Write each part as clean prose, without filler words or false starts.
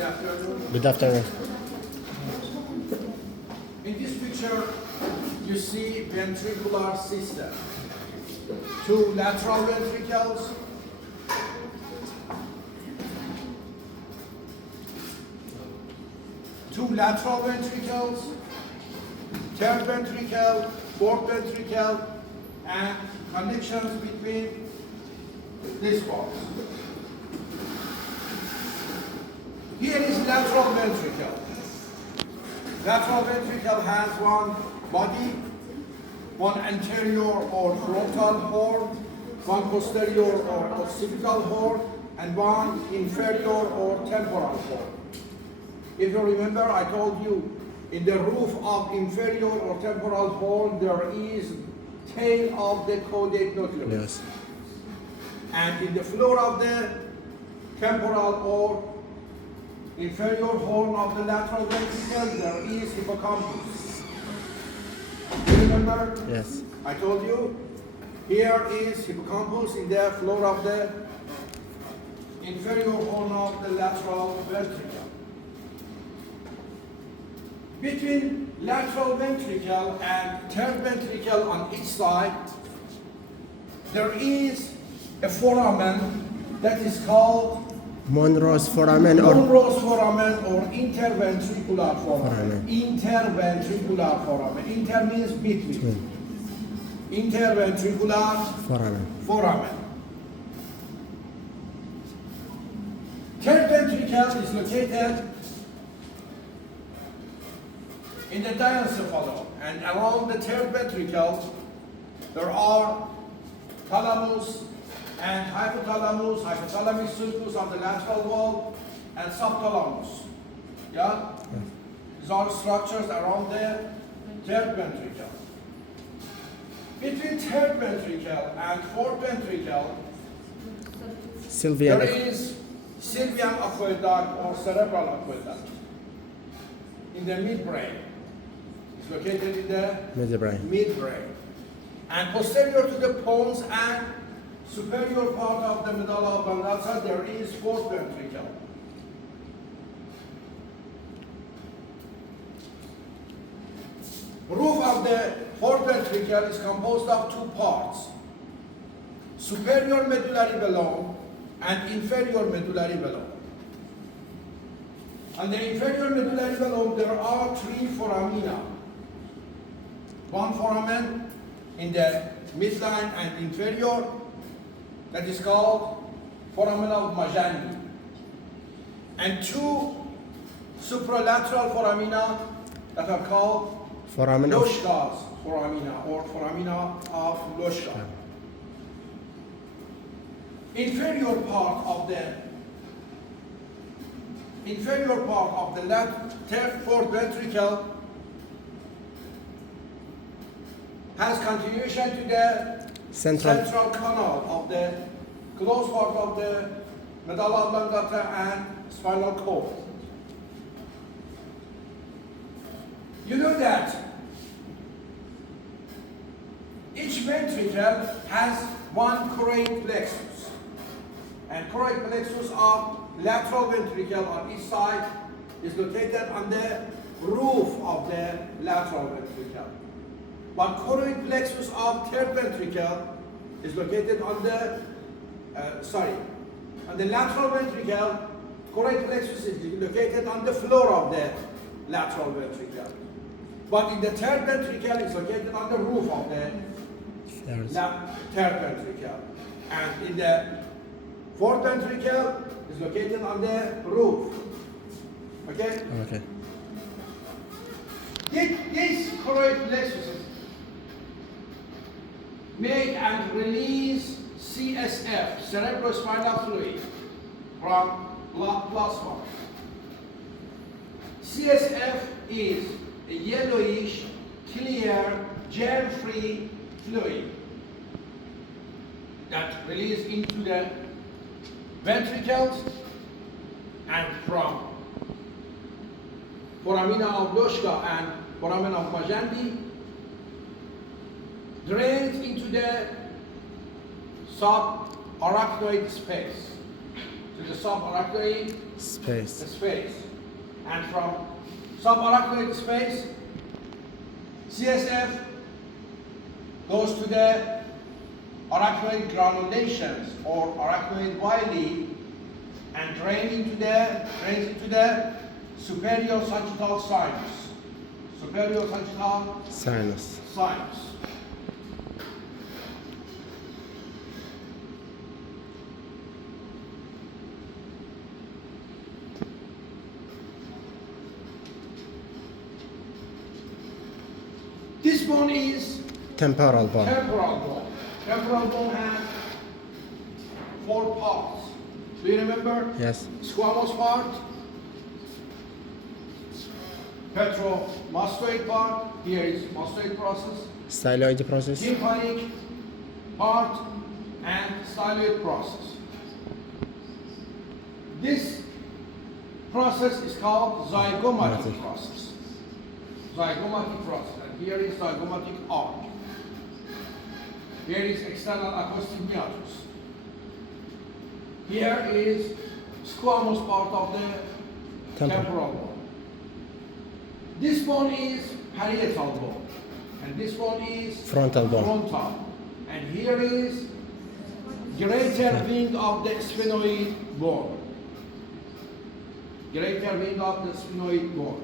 Good afternoon. Good afternoon. In this picture, you see ventricular system. Two lateral ventricles, third ventricle, fourth ventricle, and connections between these parts. Here is lateral ventricle. Lateral ventricle has one body, one anterior or frontal horn, one posterior or occipital horn, and one inferior or temporal horn. If you remember, I told you in the roof of inferior or temporal horn there is tail of the caudate nucleus. Yes. And in the floor of the temporal or inferior horn of the lateral ventricle there is hippocampus. Do you remember? Yes. I told you here is hippocampus in the floor of the inferior horn of the lateral ventricle. Between lateral ventricle and third ventricle on each side, there is a foramen that is called Monroe's foramen or Monroe's foramen or interventricular foramen. Foramen. Interventricular foramen. Inter means between. Interventricular foramen. foramen. Third ventricle is located in the diencephalon, and around the third ventricle there are thalamus and hypothalamus, hypothalamic sulcus on the lateral wall, and subthalamus. Yeah? These are structures around the third ventricle. Between third ventricle and fourth ventricle, Sylvian. there is Sylvian aqueduct or cerebral aqueduct in the midbrain. It's located in the Midbrain. midbrain. And posterior to the pons and superior part of the medulla oblongata, there is fourth ventricle. Roof of the fourth ventricle is composed of two parts: superior medullary balloon and inferior medullary balloon. On the inferior medullary balloon, there are three foramina. One foramen in the midline and inferior, that is called foramen of Majani, and two supralateral foramina that are called Foramen of Loschka's foramina or foramina of Loschka. Inferior part of the left third fourth ventricle has continuation to the central canal of the close part of the medulla oblongata and spinal cord. You know that each ventricle has one choroid plexus, and choroid plexus of lateral ventricle on each side is located on the roof of the lateral ventricle. But choroid plexus of third ventricle is located on the, on the lateral ventricle. Choroid plexus is located on the floor of the lateral ventricle. But in the third ventricle, it's located on the roof of the third ventricle. And in the fourth ventricle, it's located on the roof. Okay? Okay. These choroid plexuses make and release CSF, cerebrospinal fluid, from blood plasma. CSF is a yellowish, clear, germ-free fluid that releases into the ventricles and from foramina of Loschka and foramen of Majandi drains into the subarachnoid space, to the subarachnoid Space. space. And from subarachnoid space, CSF goes to the arachnoid granulations or arachnoid villi and drains into the superior sagittal sinus. Superior sagittal Sinus. sinus. This bone is Temporal bone. temporal bone. Temporal bone has 4 parts. Do you remember? Yes. Squamous part, petromastoid part, here is mastoid process, Styloid process. tympanic part, and styloid process. This process is called zygomatic Matic. process. Zygomatic process. And here is zygomatic arch. Here is external acoustic meatus. Here is squamous part of the temporal bone. This bone is parietal bone, and this bone is Frontal bone. frontal. And here is greater wing of the sphenoid bone. Greater wing of the sphenoid bone.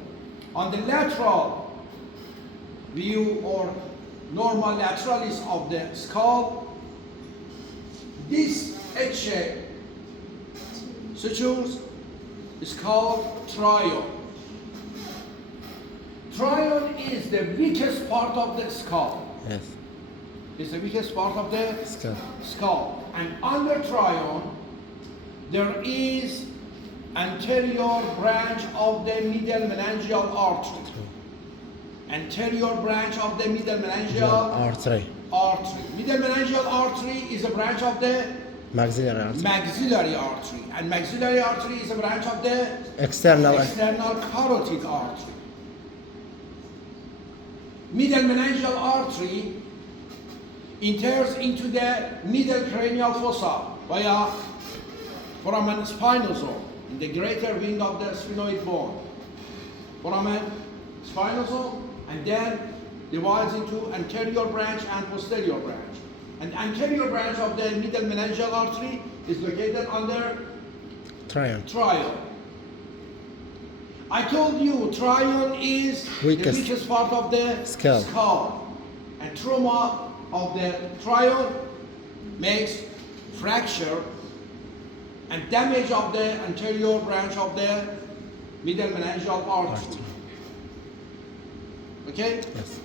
On the lateral view or normal lateralis of the skull, this H-shape sutures is called trion. Trion is the weakest part of the skull. Yes. It's the weakest part of the Skull. skull. And under trion, there is anterior branch of the middle meningeal artery. Anterior branch of the middle meningeal Artery. artery. Middle meningeal artery is a branch of the Maxillary artery. maxillary artery, and maxillary artery is a branch of the External. external carotid artery. Middle meningeal artery enters into the middle cranial fossa via foramen spinosum in the greater wing of the sphenoid bone. Foramen spinosum, and then divides into anterior branch and posterior branch. And anterior branch of the middle meningeal artery is located under Trion. trion. I told you trion is Weakest. the weakest part of the Skull. And trauma of the trion makes fracture and damage of the anterior branch of the middle meningeal artery. Artery. Okay? Yes.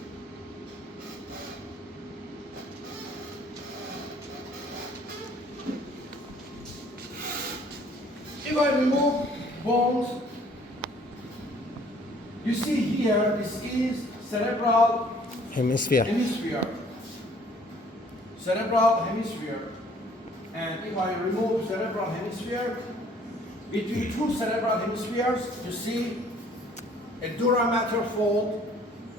If I remove bones, you see here, this is cerebral Hemisphere. hemisphere. Cerebral hemisphere. And if I remove cerebral hemisphere, between two cerebral hemispheres, you see a dura mater fold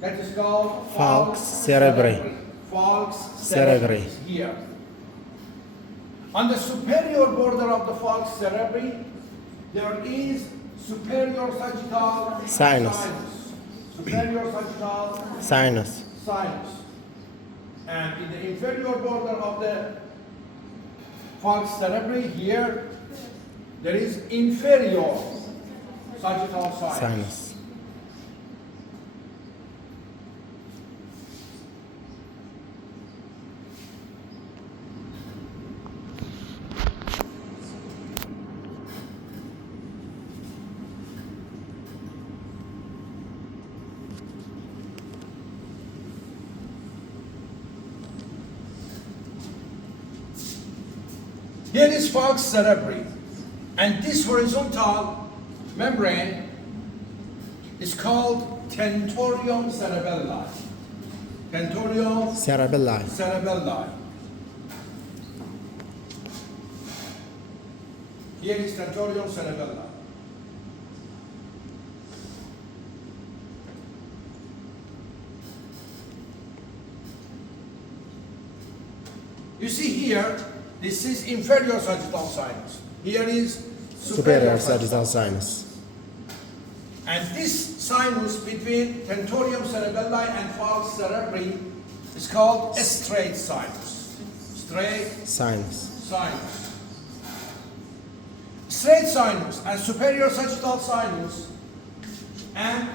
that is called Falx cerebri. Falx Cerebri. cerebri. Here. On the superior border of the falx cerebri, there is superior sagittal Sinus. Superior sagittal Sinus. sinus. And in the inferior border of the falx cerebri, here, there is inferior sagittal sinus. Sinus. Here is falx cerebri, and this horizontal membrane is called tentorium cerebelli. Tentorium Cerebelli. cerebelli. Here is tentorium cerebelli. You see here, this is inferior sagittal sinus. Here is superior sagittal sinus. And this sinus between tentorium cerebelli and falx cerebri is called a straight sinus. Straight Sinus. sinus. Straight sinus and superior sagittal sinus and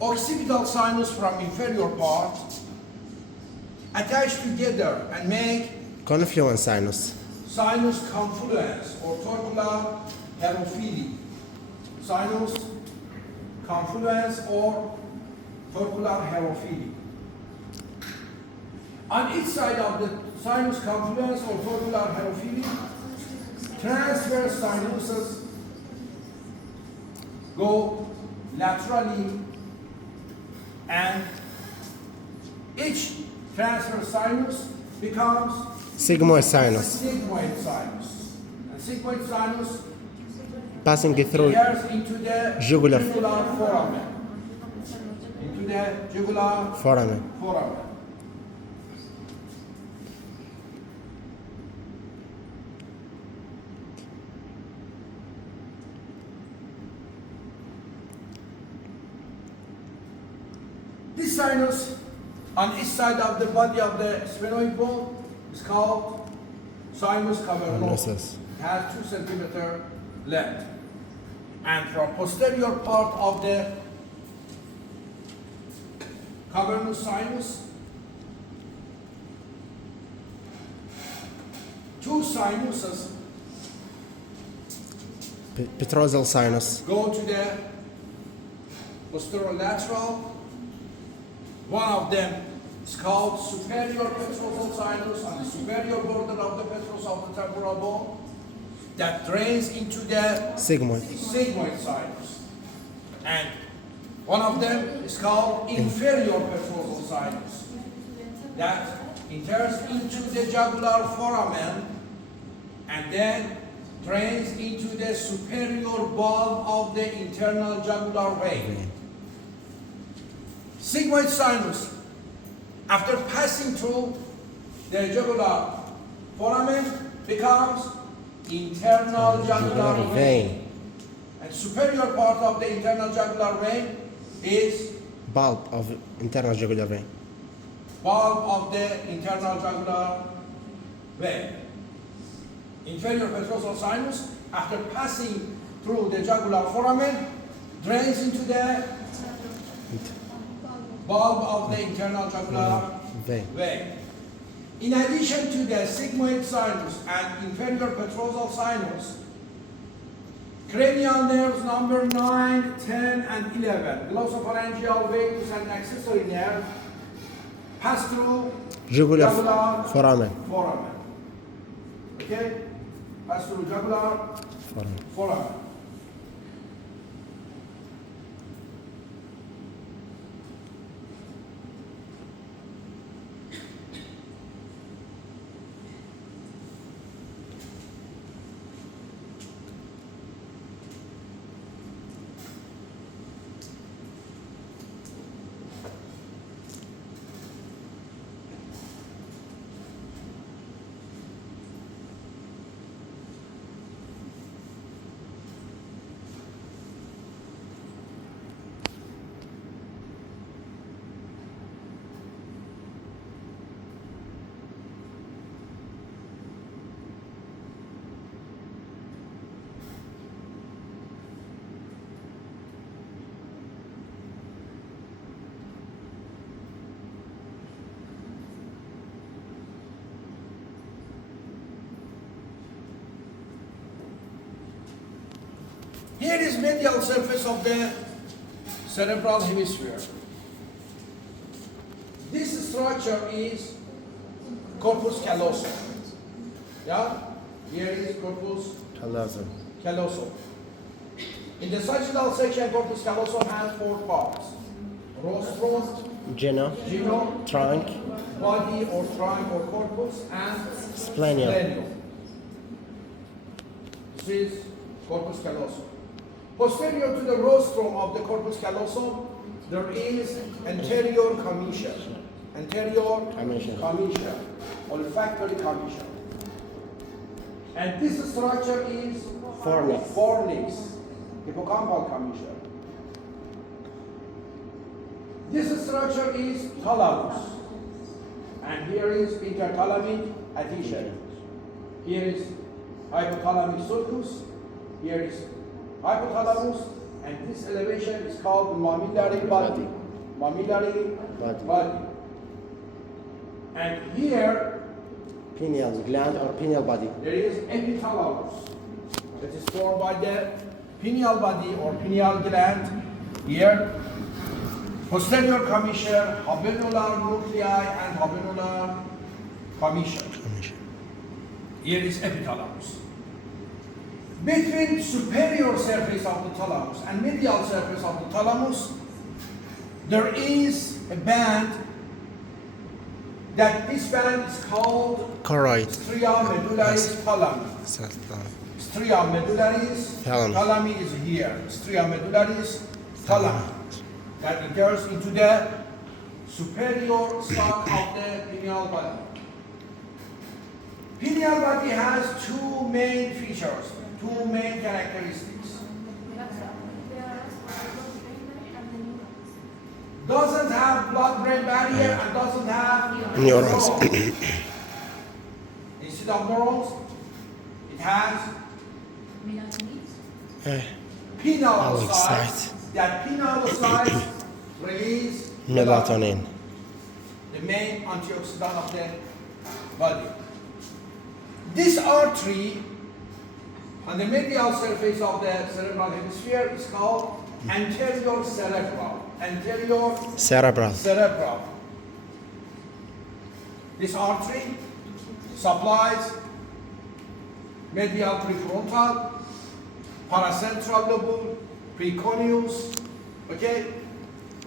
occipital sinus from inferior part attach together and make Confluent sinus. sinus confluence or torcular herophily. Sinus confluence or torcular herophily. On each side of the sinus confluence or torcular herophily, transverse sinuses go laterally and each transverse sinus becomes Sigmoid sinus. sigmoid sinus. And sigmoid sinus Passing through enters into the Jugular. foramen. Into the jugular foramen. foramen. This sinus on each side of the body of the sphenoid bone is called sinus cavernosus. Cavernosus. It has 2 centimeter length. And from posterior part of the cavernous sinus, 2 sinuses Petrosal sinus. go to the posterolateral. One of them is called superior petrosal sinus on the superior border of the petrous of the temporal bone that drains into the Sigmoid. sigmoid sinus. And one of them is called inferior petrosal sinus that enters into the jugular foramen and then drains into the superior bulb of the internal jugular vein. Sigmoid sinus, after passing through the jugular foramen, becomes internal jugular vein. And superior part of the internal jugular vein is Bulb of internal jugular vein. bulb of the internal jugular vein. Inferior petrosal sinus, after passing through the jugular foramen, drains into the bulb of the internal jugular Vein. vein. In addition to the sigmoid sinus and inferior petrosal sinus, cranial nerves number 9, 10, and 11, glossopharyngeal vagus and accessory nerve, pass through Jugular jugular foramen. foramen. Okay? Pass through jugular Foramen. foramen. Here is medial surface of the cerebral hemisphere. This structure is corpus callosum. Yeah? Here is corpus Callosum. callosum. In the sagittal section, corpus callosum has 4 parts. Rostrum, Geno. geno, Trunk. body or trunk or corpus, and Splenium. splenium. This is corpus callosum. Posterior to the rostrum of the corpus callosum, there is anterior commissure. Anterior Commissure. commissure, olfactory commissure. And this structure is Fornix. fornix, hippocampal commissure. This structure is thalamus. And here is interthalamic adhesion. Here is hypothalamic sulcus. Here is hypothalamus. And this elevation is called mammillary body. Mammillary body. And here Pineal gland or pineal body. there is epithalamus. That is formed by the pineal body or pineal gland. Here, posterior commissure, habenular nuclei, and habenular commissure. Here is epithalamus. Between superior surface of the thalamus and medial surface of the thalamus, there is a band. That this band is called Choroid. stria medullaris thalami. Stria medullaris thalami is here. Stria medullaris thalami. That enters into the superior stalk of the pineal body. Pineal body has two main features, two main characteristics. Doesn't have blood-brain barrier and doesn't have Neurons. Instead of neurons, it has pinealocytes. Site. That pinealocytes release Melatonin. the main antioxidant of the body. This artery on the medial surface of the cerebral hemisphere is called anterior cerebral. Anterior Cerebral. cerebral. This artery supplies medial prefrontal, paracentral lobule, precuneus, okay?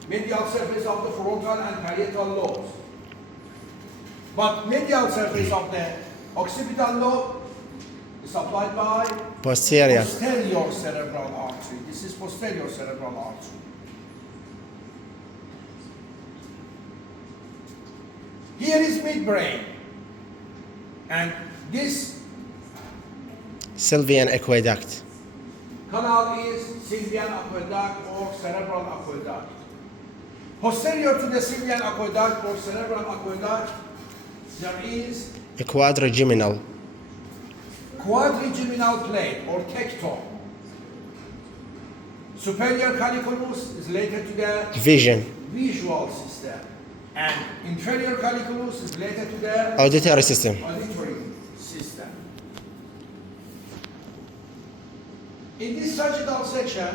Medial surface of the frontal and parietal lobes. But medial surface of the occipital lobe is supplied by Posterior. posterior cerebral artery. This is posterior cerebral artery. Here is midbrain, and this Sylvian aqueduct. canal is Sylvian aqueduct or cerebral aqueduct. Posterior to the Sylvian aqueduct or cerebral aqueduct, there is A quadrigeminal. quadrigeminal plate or tectum. Superior colliculus is related to the Vision. visual system, and inferior colliculus is related to the Auditory system. auditory system. In this sagittal section,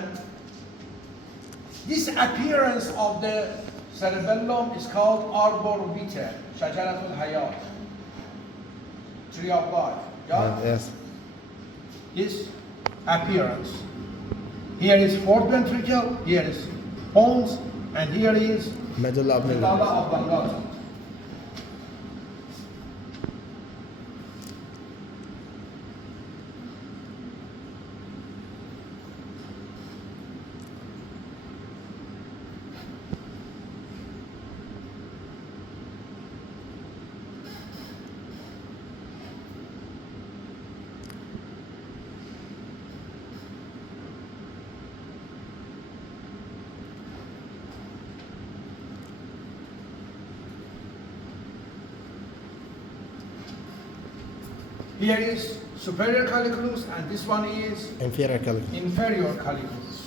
this appearance of the cerebellum is called arbor vitae, shajaratul hayat, tree of life. Yeah? Yes. This appearance. Here is fourth ventricle, here is pons, and here is Medulla medulla oblongata. oblongata. Here is superior colliculus, and this one is Inferior colliculus. inferior colliculus.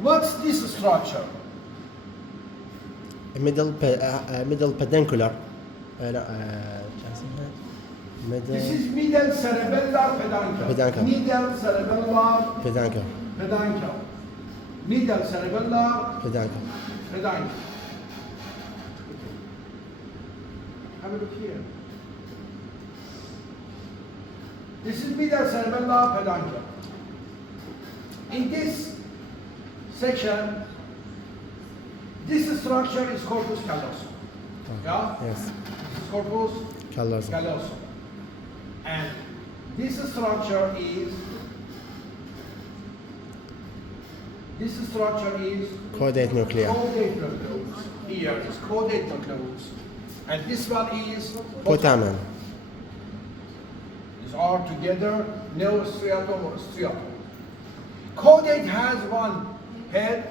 What's this structure? Middle peduncular. لا This middle is middle cerebellar peduncle. Peduncle. Middle cerebellar peduncle. peduncle. Middle cerebellar Peduncle. peduncle. Have a look here. This is middle cerebellar peduncle. In this section, this structure is corpus callosum. Yeah? Yes. This is corpus Callosum. callosum. And this structure is Caudate nuclei. caudate nucleus. here is caudate nucleus, and this one is putamen. These are together neostriatum or striatum. Caudate has one head,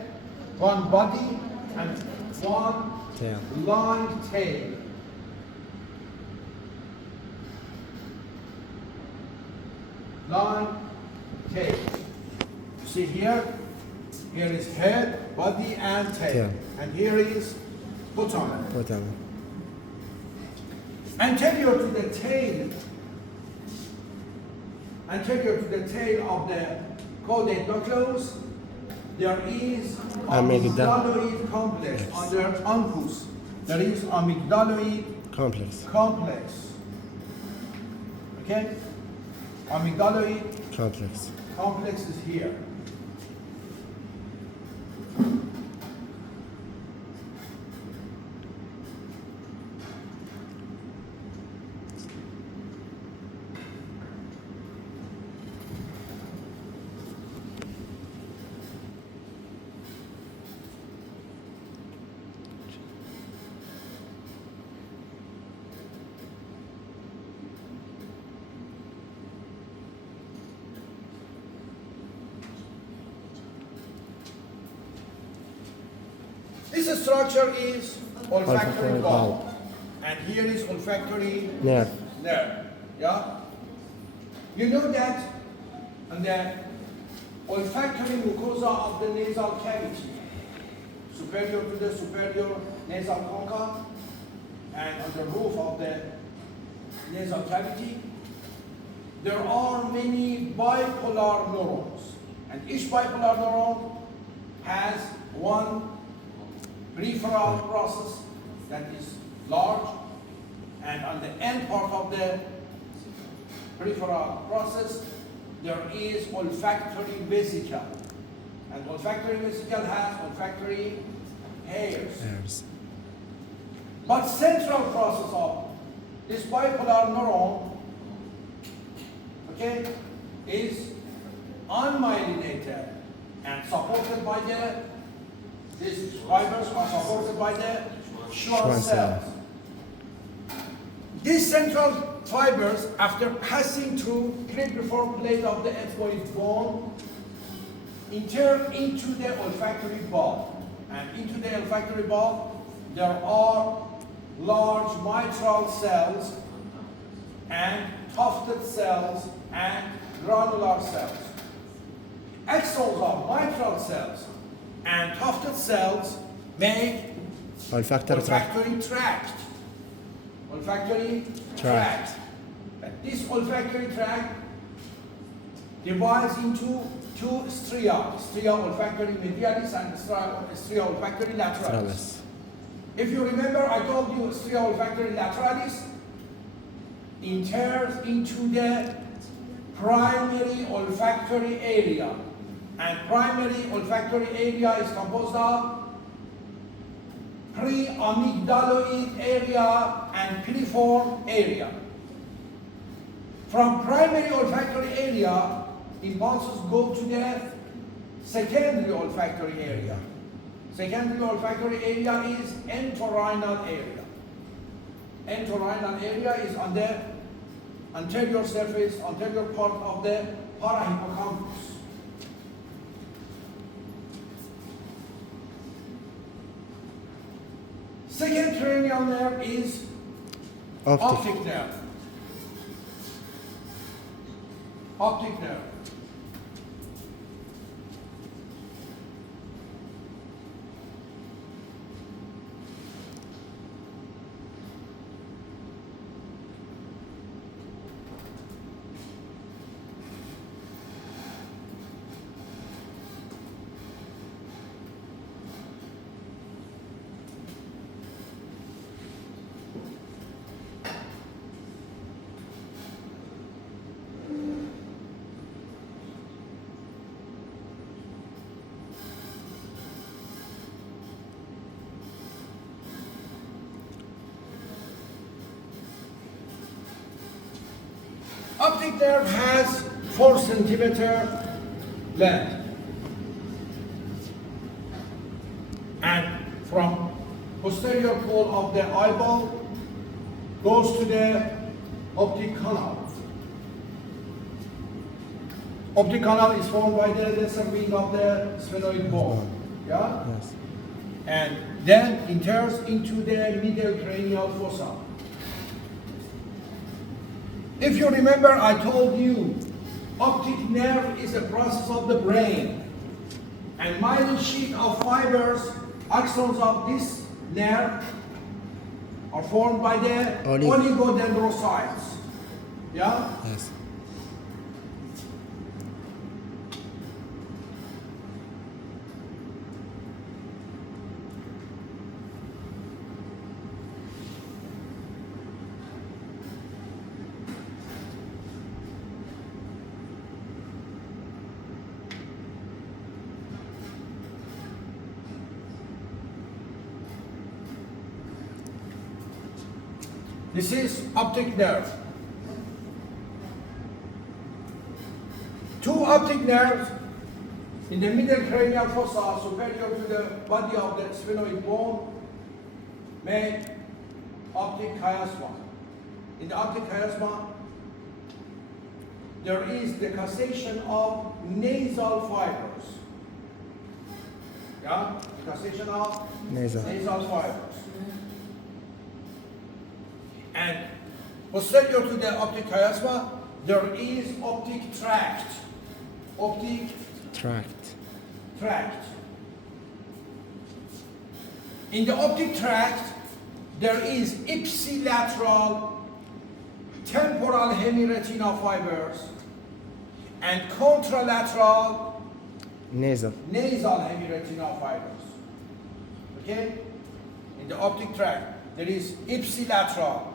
one body, and one Tail. long tail. Long tail. See here? Here is head, body, and tail. Tail. And here is putamen. Putamen. Anterior to the tail of the caudate nucleus, there is amygdaloid complex under uncus. There is amygdaloid Complex. complex. Okay? Amygdaloid Complex. complex is here. This structure is olfactory bulb, and here is olfactory Nerve. nerve. Yeah? You know that on the olfactory mucosa of the nasal cavity, superior to the superior nasal concha, and on the roof of the nasal cavity, there are many bipolar neurons, and each bipolar neuron has one peripheral process that is large, and on the end part of the peripheral process there is olfactory vesicle, and olfactory vesicle has olfactory hairs. Hairs. But central process of this bipolar neuron, okay, is unmyelinated and supported by these fibers are supported by the Schwann cells. These central fibers, after passing through cribriform plate of the ethmoid bone, enter into the olfactory bulb. And into the olfactory bulb, there are large mitral cells and tufted cells and granular cells. Axons of mitral cells and tufted cells make Olfactory tract. olfactory tract. Olfactory tract. And this olfactory tract divides into two stria. Stria olfactory medialis and stria olfactory lateralis. Tralis. If you remember, I told you stria olfactory lateralis enters into the primary olfactory area. And primary olfactory area is composed of pre-amygdaloid area and piriform area. From primary olfactory area, impulses go to the secondary olfactory area. Secondary olfactory area is entorhinal area. Entorhinal area is on the anterior surface, anterior part of the parahippocampus. Second cranial nerve is optic nerve. Optic nerve. Optic nerve has 4 centimeter length, and from wall of the eyeball goes to the optic canal. Optic canal is formed by the lesser wing of the sphenoid bone. Yeah? Yes. And then enters into the middle cranial fossa. If you remember, I told you, optic nerve is a process of the brain. And myelin sheet of fibers, axons of this nerve, are formed by the oligodendrocytes. Yeah? Yes. This is optic nerve. Two optic nerves in the middle cranial fossa superior to the body of the sphenoid bone make optic chiasma. In the optic chiasma, there is the causation of nasal fibers. Yeah? The causation of Nasal. fibers. And posterior to the optic chiasma, there is optic tract. Optic tract. In the optic tract, there is ipsilateral temporal hemiretina fibers and contralateral Nasal. nasal hemiretina fibers. Okay? In the optic tract, there is ipsilateral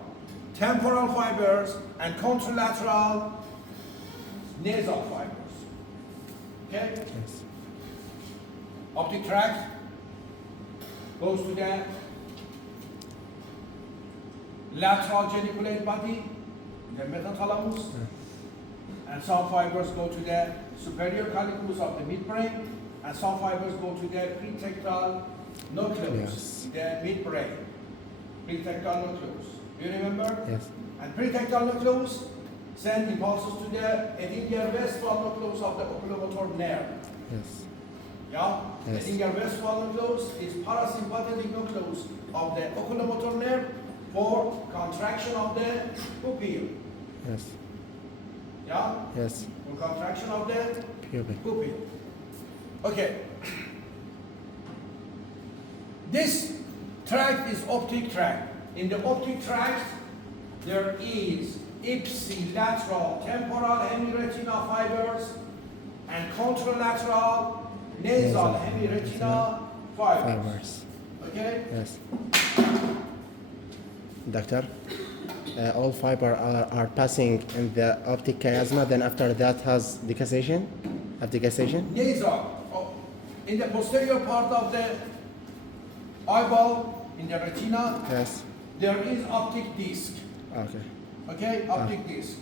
temporal fibers and contralateral nasal fibers. Okay? Yes. Optic tract goes to the lateral geniculate body, the metathalamus, and some fibers go to the superior colliculus of the midbrain, and some fibers go to the pretectal nucleus, Yes. the midbrain. Pretectal nucleus. Do you remember? Yes. And pretectal nucleus send impulses to the Edinger-Westphal nucleus of the oculomotor nerve. Yes. Yeah? Yes. The Edinger-Westphal nucleus is parasympathetic nucleus of the oculomotor nerve for contraction of the pupil. Yes. Yeah? Yes. For contraction of the Pupil. pupil. Okay. This tract is optic tract. In the optic tract, there is ipsilateral temporal hemiretina fibers and contralateral nasal hemiretina fibers. Okay? Yes. Doctor, all fiber are passing in the optic chiasma, then after that has decussation? Nasal. Oh, in the posterior part of the eyeball, in the retina, Yes. there is optic disc. Okay. Okay, optic disc.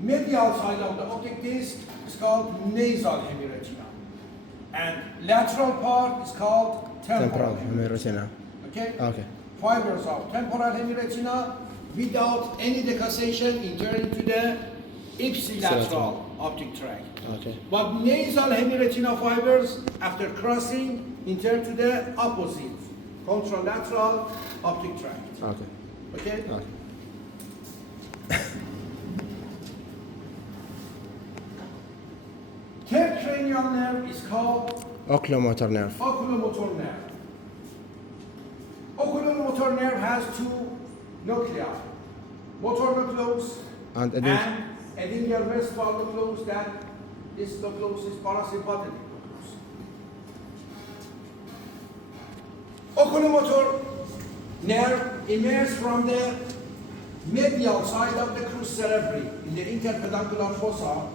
Medial side of the optic disc is called nasal hemiretina. And lateral part is called temporal Temporal hemiretina. Okay? Okay. Fibers of temporal hemiretina without any decussation enter into the ipsilateral optic tract. Okay. But nasal hemiretina fibers, after crossing, enter to the opposite, contralateral optic tract. Okay. Okay? Okay. Third cranial nerve is called Oculomotor nerve. oculomotor nerve. Oculomotor nerve has two nuclei, motor nucleus And and Edinger-Westphal nucleus. That this nucleus is parasympathetic nucleus. Oculomotor nerve emerges from the medial side of the crus cerebri in the interpeduncular fossa,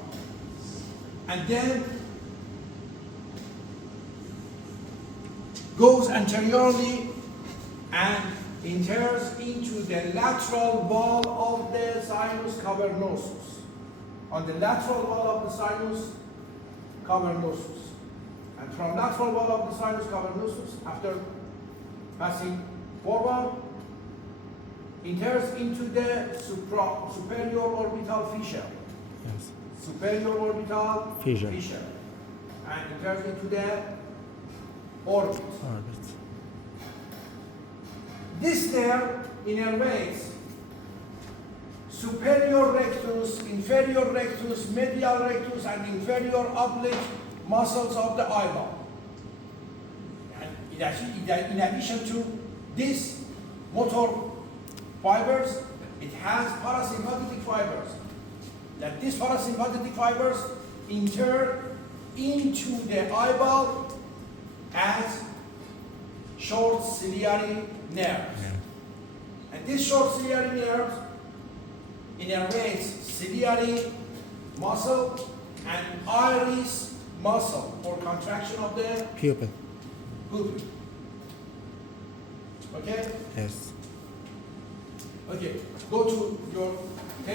and then goes anteriorly and enters into the lateral wall of the sinus cavernosus. On the lateral wall of the sinus cavernosus. And from lateral wall of the sinus cavernosus, after passing forward, enters into the superior orbital fissure. Yes. Superior orbital Fissure. And enters into the orbit. Orbit. This nerve innervates superior rectus, inferior rectus, medial rectus, and inferior oblique muscles of the eyeball. And in addition to these motor fibers, it has parasympathetic fibers. That these parasympathetic fibers enter into the eyeball as short ciliary nerves. And these short ciliary nerves innervates ciliary muscle and iris muscle for contraction of the Pupil. pupil. Okay? Yes. Okay, go to your